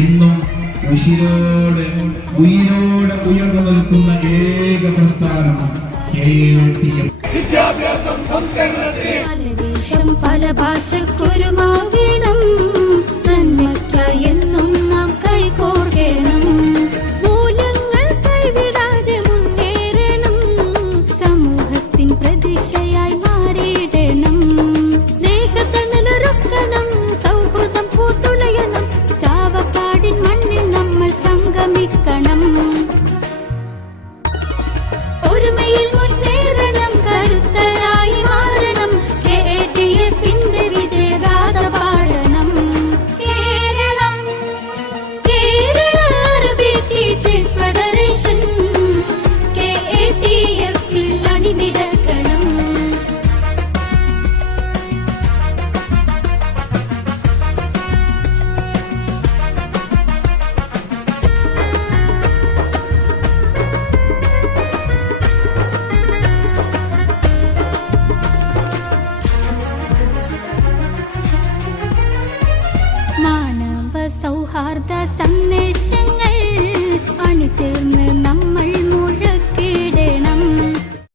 ഇന്നും ഉശിരോടെ ഉയരോടെ ഉയർന്നു നിൽക്കുന്ന ഏക പ്രസ്ഥാനം KATF. വിദ്യാഭ്യാസം സംസ്കരണത്തിന് പല ഭാഷക്കൊരുമാകണം, നന്മയ്ക്കായി എന്നും നാം കൈകോർക്കണം. മൂല്യങ്ങൾ കൈവിടാതെ മുന്നേറണം, സമൂഹത്തിൻ പ്രതീക്ഷയായി മാറിയിടണം. സ്നേഹത്തണലൊരുക്കണം, സൗഹൃദം പൂത്തുളയണം, ചാവക്കാടിൻ മണ്ണിൽ നമ്മൾ സംഗമിക്കണം. ഒരുമയിൽ മുന്നേറണം, കരുത്തരായി മാറണം, KATFന്റെ വിജയഗാഥ പാടണം. Keralam Kerala Arabic teachers federation KATFൽ അണിനിരക്കണം. മാനവ സൗഹാർദ്ദ സന്ദേശ